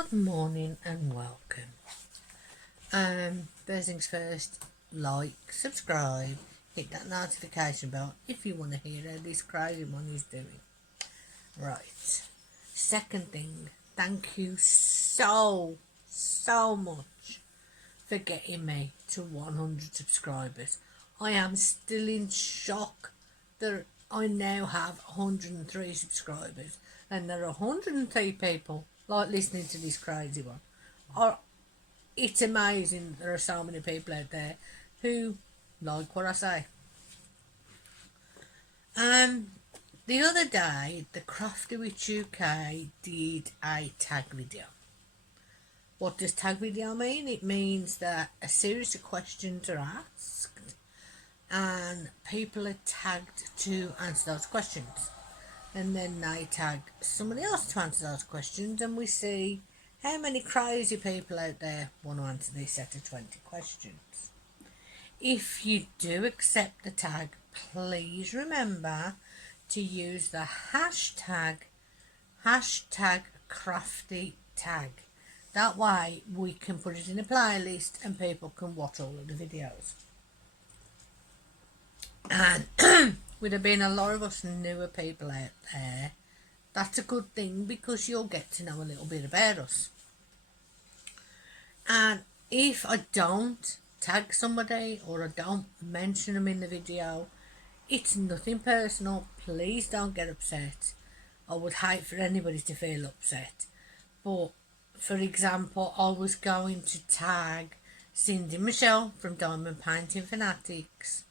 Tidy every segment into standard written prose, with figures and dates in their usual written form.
Good morning and welcome. First things first, like, subscribe, hit that notification bell if you want to hear how this crazy one is doing. Right. Second thing, thank you so much for getting me to 100 subscribers. I am still in shock that I now have 103 subscribers and there are 103 people like listening to this crazy one. It's amazing there are so many people out there who like what I say. The other day, the Crafty Witch UK did a tag video. What does tag video mean? It means that a series of questions are asked and people are tagged to answer those questions. And then they tag somebody else to answer those questions, and we see how many crazy people out there want to answer this set of 20 questions. If you do accept the tag, please remember to use the hashtag Crafty tag. That way we can put it in a playlist and people can watch all of the videos. And with there being a lot of us newer people out there, that's a good thing because you'll get to know a little bit about us. And if I don't tag somebody or I don't mention them in the video, it's nothing personal. Please don't get upset. I would hate for anybody to feel upset. But for example, I was going to tag Cindy Michelle from Diamond Painting Fanatics,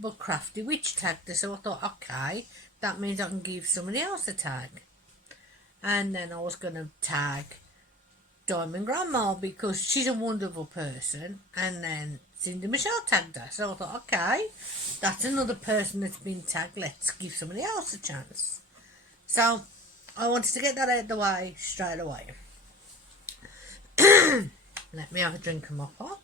but Crafty Witch tagged her, so I thought, okay, that means I can give somebody else a tag. And then I was going to tag Diamond Grandma because she's a wonderful person, and then Cindy Michelle tagged her, so I thought, okay, that's another person that's been tagged, let's give somebody else a chance. So I wanted to get that out of the way straight away. Let me have a drink of my pop.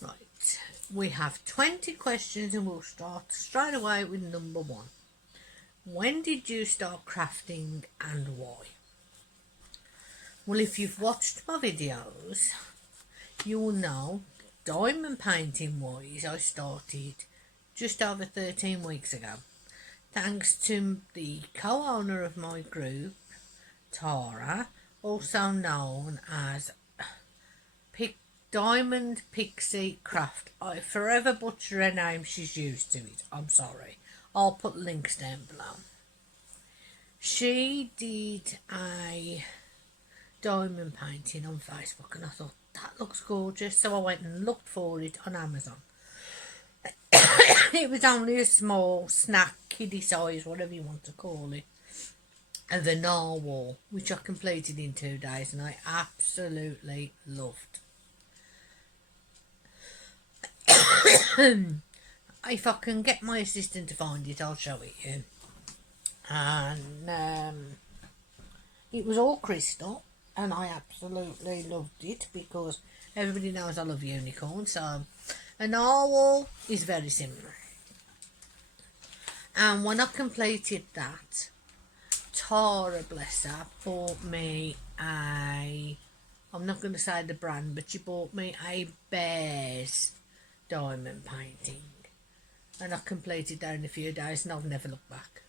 Right, we have 20 questions and we'll start straight away with number 1. When did you start crafting and why? Well, if you've watched my videos, you will know diamond painting wise I started just over 13 weeks ago. Thanks to the co-owner of my group, Tara, also known as Diamond Pixie Craft. I forever butcher her name, she's used to it, I'm sorry. I'll put links down below. She did a diamond painting on Facebook and I thought, that looks gorgeous, so I went and looked for it on Amazon. It was only a small snack, kiddie size, whatever you want to call it, of a Narwhal, which I completed in 2 days and I absolutely loved. If I can get my assistant to find it, I'll show it you. And it was all crystal and I absolutely loved it because everybody knows I love unicorns, so a narwhal is very similar. And when I completed that, Tara, bless her, bought me I'm not going to say the brand, but she bought me a bear's diamond painting. And I completed that in a few days and I've never looked back.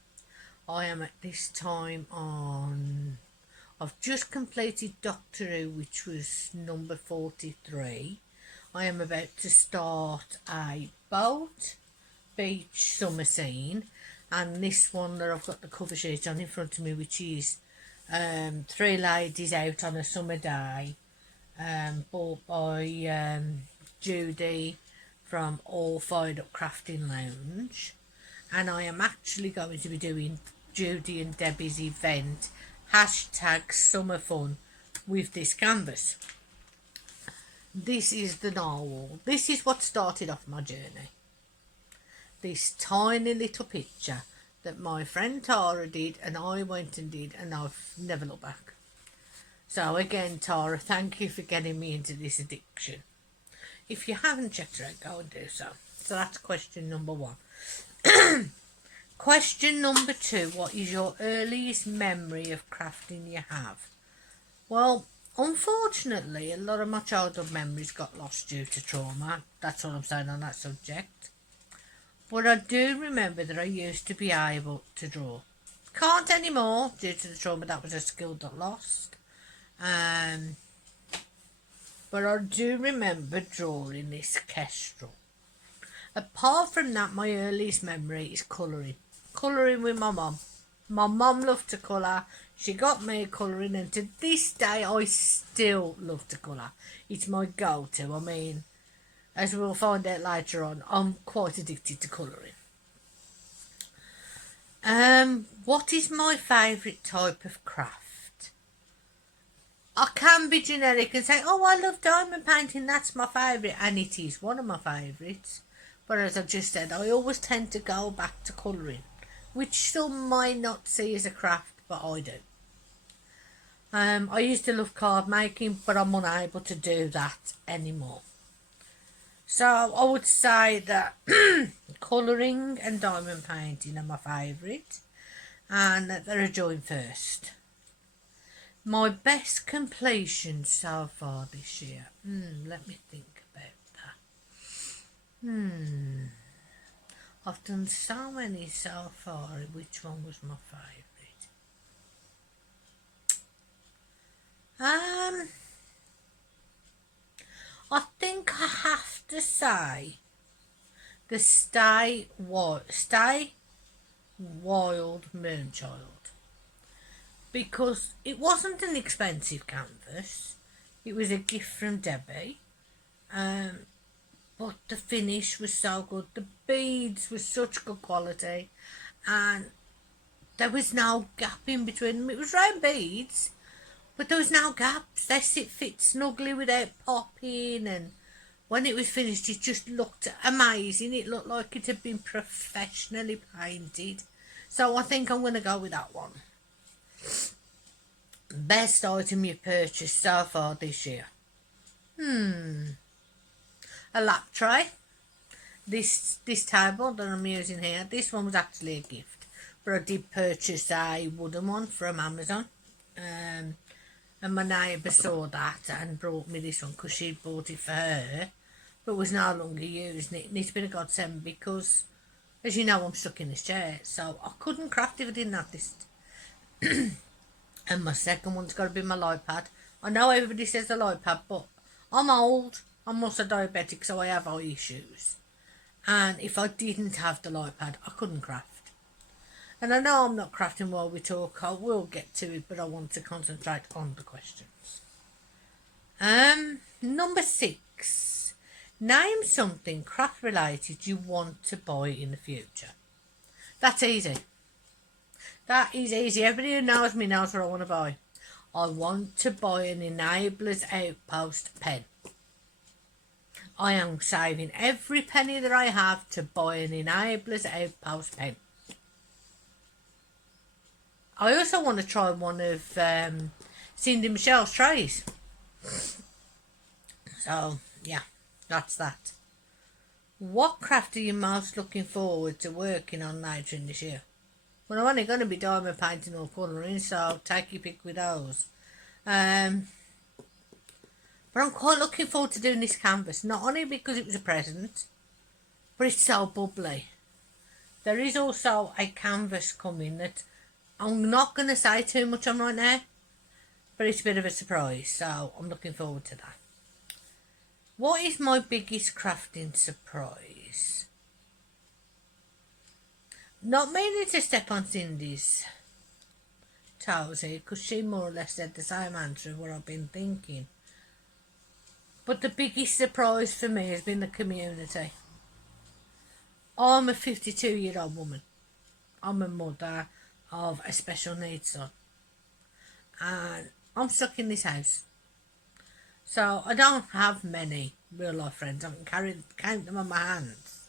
I am at this time on... I've just completed Doctor Who, which was number 43. I am about to start a boat, beach, summer scene. And this one that I've got the cover sheet on in front of me, which is 3 ladies out on a summer day. Bought by Judy from All Fired Up Crafting Lounge. And I am actually going to be doing Judy and Debbie's event, #Summer Fun, with this canvas. This is the Narwhal. This is what started off my journey. This tiny little picture that my friend Tara did and I went and did, and I've never looked back. So again, Tara, thank you for getting me into this addiction. If you haven't checked it out, go and do so. So that's question number 1. Question number 2. What is your earliest memory of crafting you have? Well, unfortunately, a lot of my childhood memories got lost due to trauma. That's all I'm saying on that subject. But I do remember that I used to be able to draw. Can't anymore due to the trauma. That was a skill that lost. But I do remember drawing this kestrel. Apart from that, my earliest memory is colouring. Colouring with my mum. My mum loved to colour. She got me colouring, and to this day I still love to colour. It's my go-to. I mean, as we'll find out later on, I'm quite addicted to colouring. What is my favourite type of craft? I can be generic and say, oh, I love diamond painting, that's my favourite, and it is one of my favourites. But as I just said, I always tend to go back to colouring, which some might not see as a craft, but I do. I used to love card making, but I'm unable to do that anymore. So I would say that colouring and diamond painting are my favourite, and that they're a joint first. My best completion so far this year. Let me think about that. I've done so many so far. Which one was my favourite? I think I have to say the Stay Wild Moonchild, because it wasn't an expensive canvas. It was a gift from Debbie, but the finish was so good. The beads were such good quality, and there was no gap in between them. It was round beads, but there was no gaps. They fit snugly without popping, and when it was finished it just looked amazing. It looked like it had been professionally painted. So I think I'm going to go with that one. Best item you purchased so far this year? A lap tray. This table that I'm using here, this one was actually a gift, but I did purchase a wooden one from Amazon. And my neighbour saw that and brought me this one because she'd bought it for her, but was no longer using it. And it's been a godsend because, as you know, I'm stuck in this chair, so I couldn't craft if I didn't have this. And my second one's got to be my light pad. I know everybody says the light pad, but I'm old. I'm also diabetic, so I have eye issues. And if I didn't have the light pad, I couldn't craft. And I know I'm not crafting while we talk. I will get to it, but I want to concentrate on the questions. Number 6. Name something craft related you want to buy in the future. That's easy. That is easy. Everybody who knows me knows what I want to buy. I want to buy an Enablers Outpost pen. I am saving every penny that I have to buy an Enablers Outpost pen. I also want to try one of Cindy Michelle's trays. So, yeah, that's that. What craft are you most looking forward to working on later in this year? Well, I'm only going to be diamond painting or colouring, so take your pick with those. But I'm quite looking forward to doing this canvas, not only because it was a present, but it's so bubbly. There is also a canvas coming that I'm not going to say too much on right now, but it's a bit of a surprise, so I'm looking forward to that. What is my biggest crafting surprise? Not meaning to step on Cindy's toes here, because she more or less said the same answer of what I've been thinking. But the biggest surprise for me has been the community. I'm a 52-year-old woman. I'm a mother of a special needs son. And I'm stuck in this house. So I don't have many real life friends. I can count them on my hands.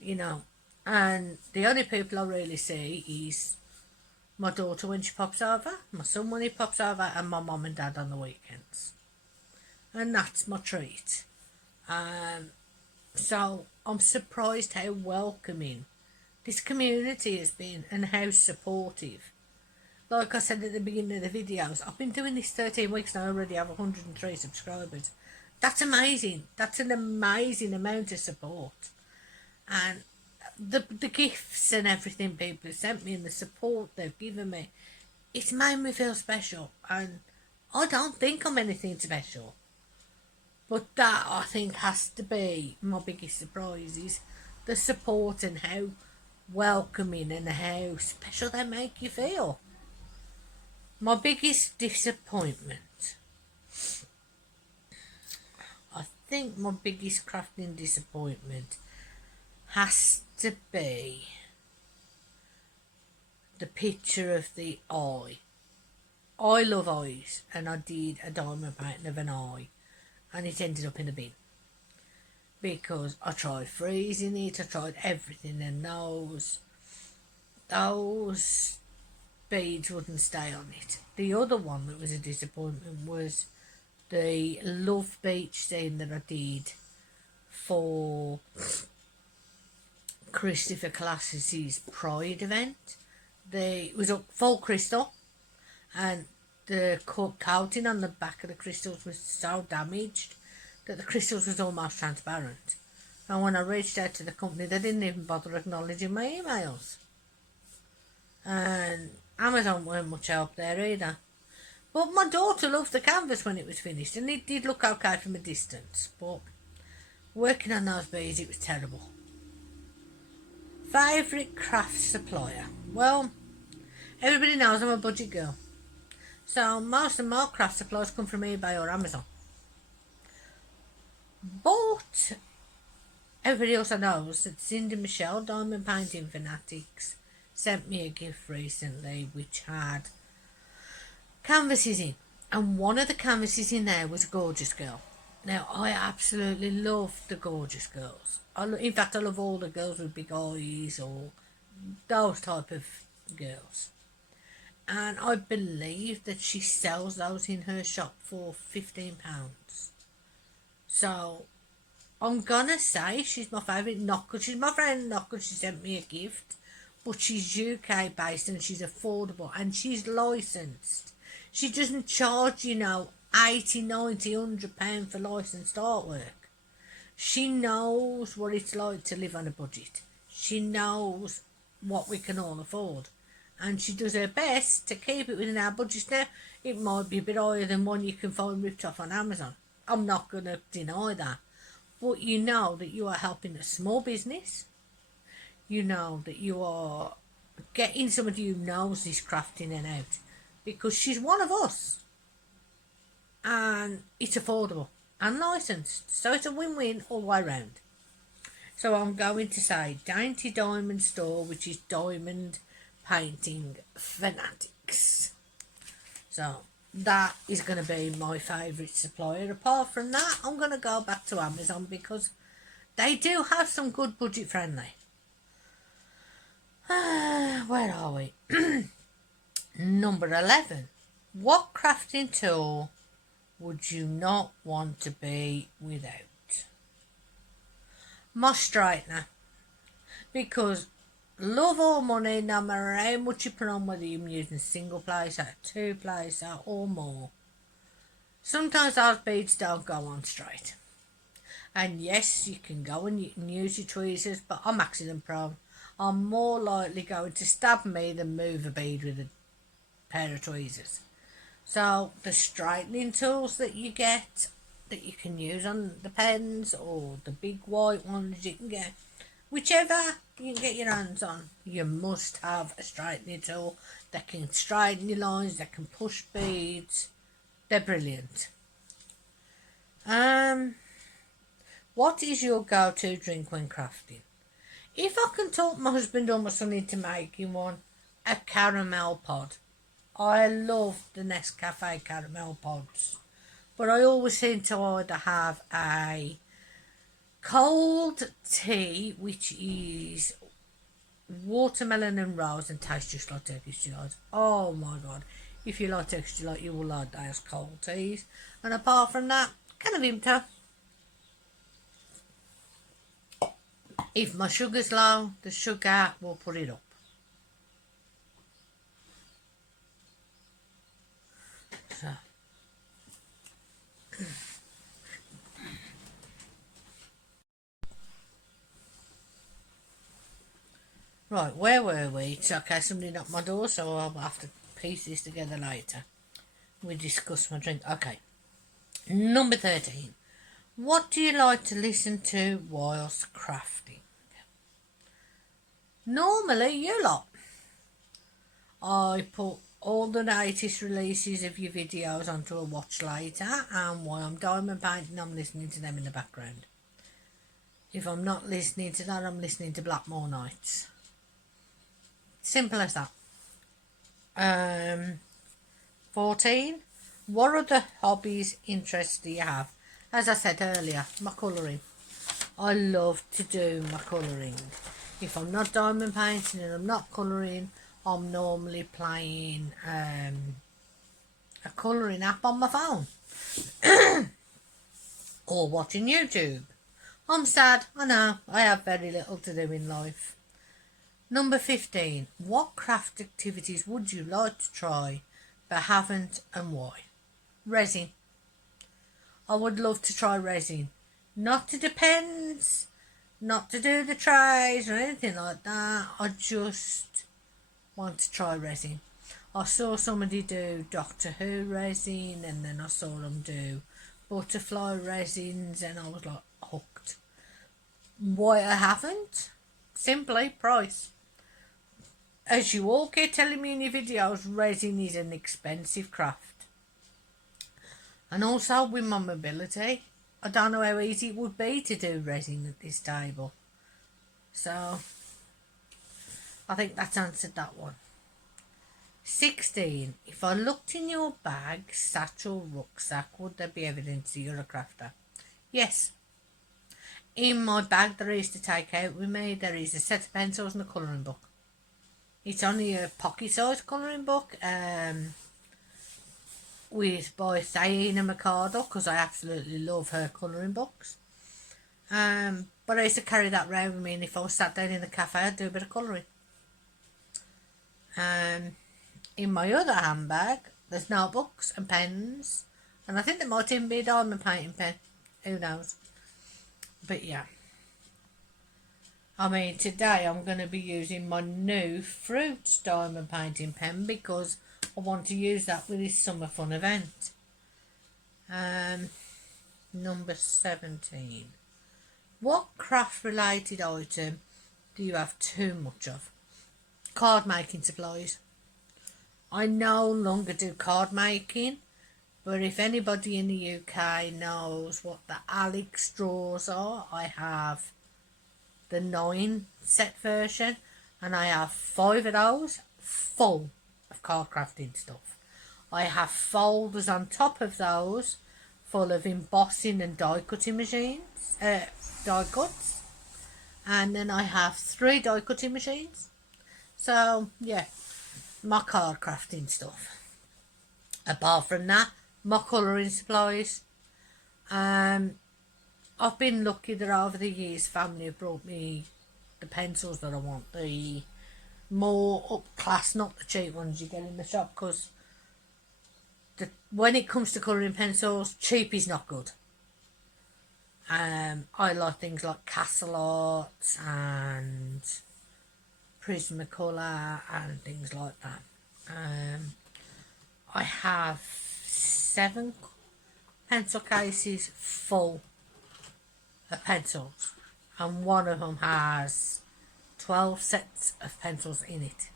You know. And the only people I really see is my daughter when she pops over, my son when he pops over, and my mum and dad on the weekends. And that's my treat. So I'm surprised how welcoming this community has been and how supportive. Like I said at the beginning of the videos, I've been doing this 13 weeks and I already have 103 subscribers. That's amazing. That's an amazing amount of support. And the gifts and everything people have sent me and the support they've given me, it's made me feel special. And I don't think I'm anything special. But that, I think, has to be my biggest surprise, is the support and how welcoming and how special they make you feel. My biggest disappointment, I think my biggest crafting disappointment has to be the picture of the eye. I love eyes, and I did a diamond painting of an eye, and it ended up in a bin. Because I tried freezing it, I tried everything, and those beads wouldn't stay on it. The other one that was a disappointment was the Love Beach scene that I did for Christopher Class's Pride event. It was up full crystal, and the coating on the back of the crystals was so damaged that the crystals was almost transparent. And when I reached out to the company, they didn't even bother acknowledging my emails. And Amazon weren't much help there either. But my daughter loved the canvas when it was finished, and it did look okay from a distance. But working on those beads, it was terrible. Favourite craft supplier? Well, everybody knows I'm a budget girl. So most of my craft supplies come from eBay or Amazon. But everybody also knows that Cindy Michelle, Diamond Painting Fanatics, sent me a gift recently which had canvases in. And one of the canvases in there was a gorgeous girl. Now, I absolutely love the gorgeous girls. In fact, I love all the girls with big eyes or those type of girls. And I believe that she sells those in her shop for £15. So I'm gonna say she's my favourite. Not because she's my friend, not because she sent me a gift, but she's UK based and she's affordable and she's licensed. She doesn't charge, 80, 90, £100 for licensed artwork. She knows what it's like to live on a budget. She knows what we can all afford. And she does her best to keep it within our budget. Now, it might be a bit higher than one you can find ripped off on Amazon. I'm not going to deny that. But you know that you are helping a small business. You know that you are getting somebody who knows this crafting and out. Because she's one of us. And it's affordable and licensed. So it's a win-win all the way round. So I'm going to say Dainty Diamond Store, which is Diamond Painting Fanatics. So that is going to be my favourite supplier. Apart from that, I'm going to go back to Amazon because they do have some good budget friendly. Where are we? Number 11. What crafting tool would you not want to be without? My straightener. Because love or money, no matter how much you put on, whether you're using a single placer, two placer or more, sometimes those beads don't go on straight. And yes, you can go and you can use your tweezers, but I'm accident prone. I'm more likely going to stab me than move a bead with a pair of tweezers. So the straightening tools that you get, that you can use on the pens or the big white ones you can get, whichever you can get your hands on, you must have a straightening tool that can straighten your lines, that can push beads. They're brilliant. What is your go-to drink when crafting? If I can talk my husband or my son into making one, a caramel pod. I love the Nescafe caramel pods. But I always seem to either have a cold tea, which is watermelon and rose and tastes just like Turkish delight. Oh my god. If you like Turkish delight, you will like those cold teas. And apart from that, can of Vimto. If my sugar's low, the sugar will put it up. So. Right, where were we? It's okay, somebody knocked my door, so I'll have to piece this together later. We discuss my drink. Okay. Number 13. What do you like to listen to whilst crafting? Normally, you lot. I put all the latest releases of your videos onto a watch later, and while I'm diamond painting, I'm listening to them in the background. If I'm not listening to that, I'm listening to Blackmore Nights. Simple as that. 14. What other hobbies, interests do you have? As I said earlier, my colouring. I love to do my colouring. If I'm not diamond painting and I'm not colouring, I'm normally playing a colouring app on my phone. Or watching YouTube. I'm sad, I know, I have very little to do in life. Number 15. What craft activities would you like to try but haven't, and why? Resin. I would love to try resin. Not to the pens, not to do the trays or anything like that. I just want to try resin. I saw somebody do Doctor Who resin, and then I saw them do butterfly resins, and I was like hooked. Why I haven't? Simply price. As you all keep telling me in your videos, resin is an expensive craft. And also with my mobility, I don't know how easy it would be to do resin at this table. So, I think that's answered that one. 16. If I looked in your bag, satchel, rucksack, would there be evidence that you're a crafter? Yes. In my bag that I used to take out with me, there is a set of pencils and a colouring book. It's only a pocket-sized colouring book by Thaina Mercado, because I absolutely love her colouring books. But I used to carry that around with me, and if I was sat down in the cafe, I'd do a bit of colouring. In my other handbag, there's notebooks and pens, and I think there might even be a diamond painting pen. Who knows? But yeah. I mean, today I'm going to be using my new Fruits diamond painting pen because I want to use that with this summer fun event. Number 17. What craft related item do you have too much of? Card making supplies. I no longer do card making, but if anybody in the UK knows what the Alex straws are, I have the 9 set version, and I have 5 of those full of card crafting stuff. I have folders on top of those full of embossing and die cutting machines, die cuts, and then I have 3 die cutting machines. So yeah, my card crafting stuff. Apart from that, my colouring supplies. I've been lucky that over the years family have brought me the pencils that I want, the more up class, not the cheap ones you get in the shop, because when it comes to colouring pencils, cheap is not good. I like things like Castle Art and Prismacolor and things like that. I have 7 pencil cases full of pencils, and one of them has 12 sets of pencils in it.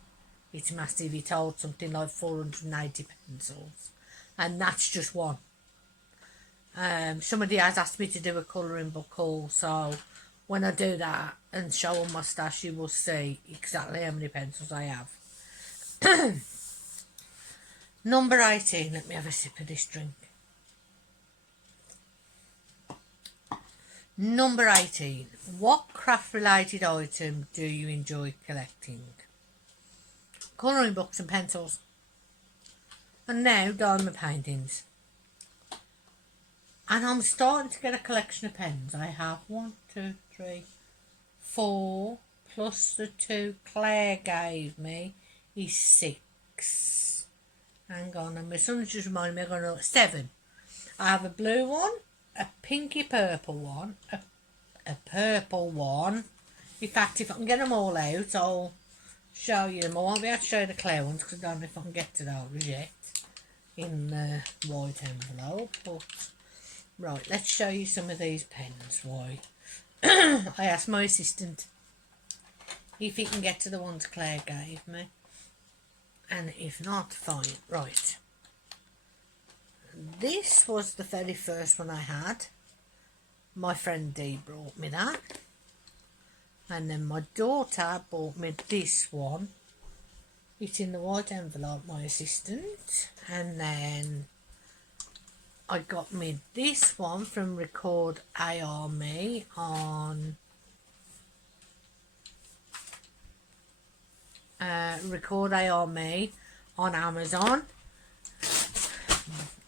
It's massive. It holds something like 480 pencils, and that's just one. Somebody has asked me to do a colouring book haul, so when I do that and show them my stash, you will see exactly how many pencils I have. Number 18. Let me have a sip of this drink. Number 18. What craft related item do you enjoy collecting? Colouring books and pencils. And now diamond paintings. And I'm starting to get a collection of pens. I have 1, 2, 3, 4 plus the 2 Claire gave me is 6. Hang on, and my son's just reminded me I've got another 7. I have a blue one, a pinky purple one, a purple one. In fact, if I can get them all out, I'll show you them. I won't be able to show you the Claire ones because I don't know if I can get to those yet in the white envelope. But right, let's show you some of these pens. Why? I asked my assistant if he can get to the ones Claire gave me, and if not, fine. Right, this was the very first one I had. My friend Dee brought me that, and then my daughter bought me this one. It's in the white envelope, my assistant. And then I got me this one from Record ARME on Amazon.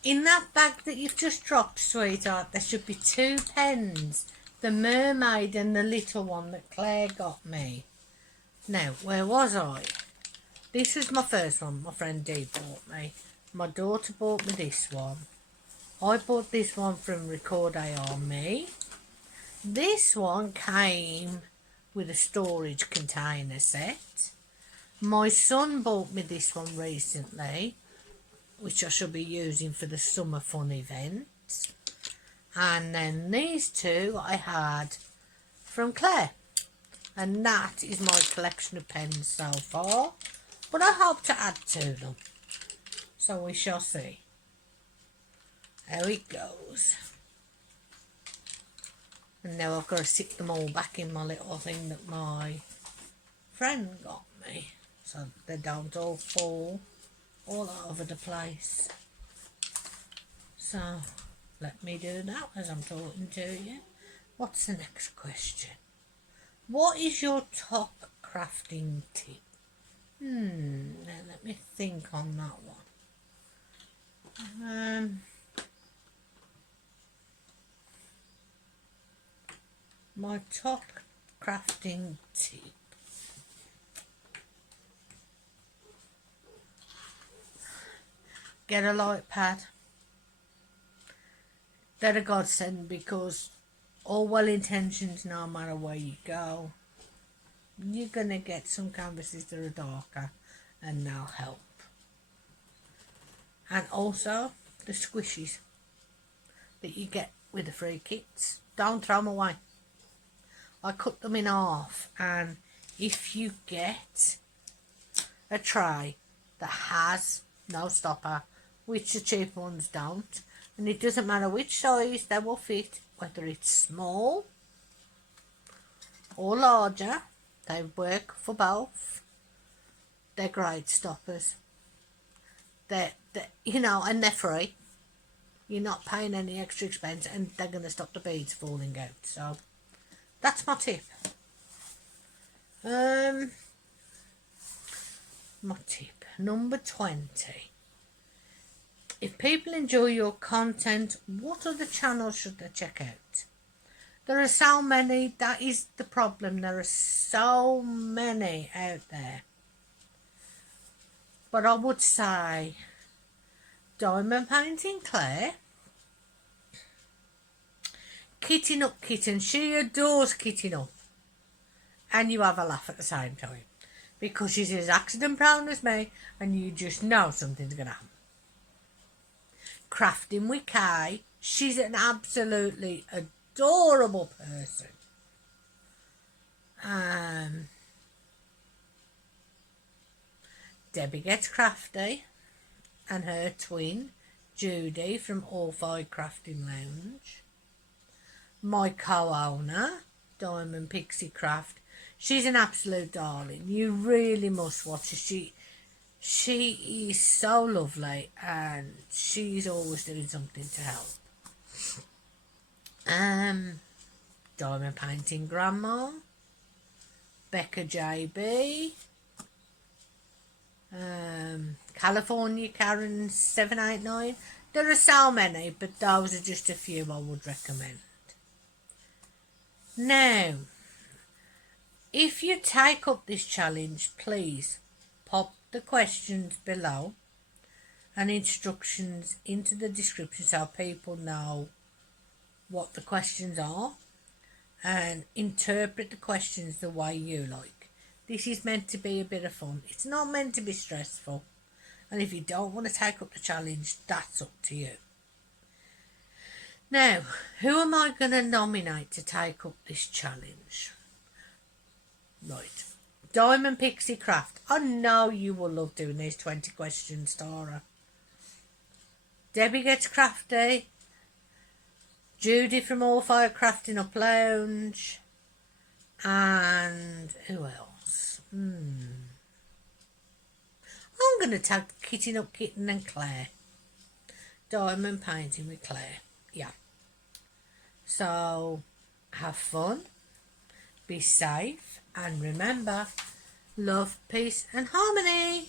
In that bag that you've just dropped, sweetheart, there should be 2 pens. The mermaid and the little one that Claire got me. Now, where was I? This was my first one my friend Dee bought me. My daughter bought me this one. I bought this one from Record ARME. This one came with a storage container set. My son bought me this one recently, which I shall be using for the summer fun event. And then these 2 I had from Claire. And that is my collection of pens so far. But I hope to add to them. So we shall see how it goes. And now I've got to stick them all back in my little thing that my friend got me, so they don't all fall all over the place. So let me do that as I'm talking to you. What's the next question? What is your top crafting tip? Now let me think on that one. My top crafting tip. Get a light pad. They're a godsend because all well intentions, no matter where you go, you're going to get some canvases that are darker and they'll help. And also the squishies that you get with the free kits. Don't throw them away. I cut them in half, and if you get a tray that has no stopper, which the cheap ones don't, and it doesn't matter which size, they will fit, whether it's small or larger, they work for both. They're great stoppers. They're and they're free. You're not paying any extra expense, and they're going to stop the beads falling out. So that's my tip. My tip number 20. If people enjoy your content, what other channels should they check out? There are so many. That is the problem. There are so many out there. But I would say Diamond Painting Claire, Kitting Up Kitten. She adores kitting up. And you have a laugh at the same time. Because she's as accident prone as me, and you just know something's going to happen. Crafting with Kay. She's an absolutely adorable person. Debbie Gets Crafty and her twin Judy from All Five Crafting Lounge. My co-owner Diamond Pixie Craft. She's an absolute darling. You really must watch her. She is so lovely, and she's always doing something to help. Diamond Painting Grandma, Becca JB, California Karen 789. There are so many, but those are just a few I would recommend. Now, If you take up this challenge, please pop the questions below and instructions into the description so people know what the questions are and interpret the questions the way you like. This is meant to be a bit of fun. It's not meant to be stressful. And if you don't want to take up the challenge, that's up to you. Now, who am I going to nominate to take up this challenge? Right. Diamond Pixie Craft. I know you will love doing these 20 questions, Tara. Debbie Gets Crafty. Judy from All Fire Crafting Up Lounge. And who else? I'm going to tag Kitting Up Kitten and Claire. Diamond Painting with Claire. Yeah. So, have fun. Be safe. And remember, love, peace and harmony.